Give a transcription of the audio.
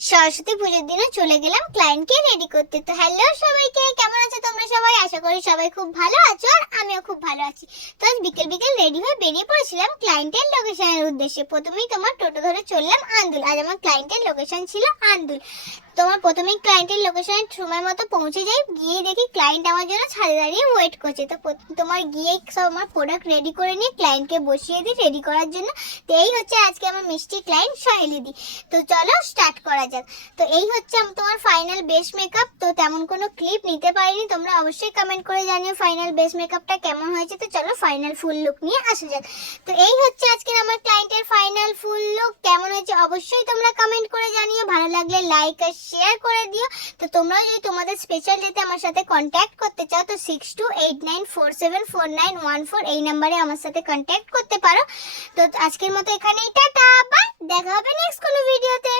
সরস্বতী পুজোর দিনে চলে গেলাম ক্লায়েন্টকে রেডি করতে। তো হ্যালো সবাইকে, কেমন আছো তোমরা সবাই? আশা করি সবাই খুব ভালো আছো আর আমিও খুব ভালো আছি। তো আজ বিকেল বিকেল রেডি হয়ে বেরিয়ে পড়েছিলাম ক্লায়েন্টের লোকেশনের উদ্দেশ্যে। প্রথমেই তোমার টোটো ধরে চললাম আন্দুল। আজ আমার ক্লায়েন্টের লোকেশন ছিল আন্দুল। তোমার প্রথমেই ক্লায়েন্টের লোকেশনে সময় মতো পৌঁছে যাই, গিয়ে দেখি ক্লায়েন্ট আমার জন্য ছাদে দাঁড়িয়ে ওয়েট করছে। তো তোমার গিয়ে সব আমার প্রোডাক্ট রেডি করে নিয়ে ক্লায়েন্টকে বসিয়ে দিই রেডি করার জন্য। তো এই হচ্ছে আজকে আমার মিষ্টি ক্লায়েন্ট সহেলিদি। তো চলো স্টার্ট করা যাক। তো এই হচ্ছে তোমার ফাইনাল বেস মেকআপ। তো তেমন কোনো ক্লিপ নিতে পারিনি, তোমরা অবশ্যই কমেন্ট করে জানিও ফাইনাল বেস মেকআপটা কেমন হয়েছে। তো চলো ফাইনাল ফুল লুক নিয়ে আসা যাক। তো এই হচ্ছে আজকের আমার ক্লায়েন্টের ফাইনাল ফুল লুক। কেমন হয়েছে অবশ্যই তোমরা কমেন্ট করে জানিও, ভালো লাগলে লাইক আর শেয়ার করে দিও। তো তোমরাও যদি তোমাদের স্পেশাল ডেতে আমার সাথে কন্ট্যাক্ট করতে চাও তো 6289474914 এই নাম্বারে আমার সাথে কন্ট্যাক্ট করতে পারো। তো আজকের মতো এখানেই টাটা বাই, দেখা হবে নেক্সট কোনো ভিডিওতে।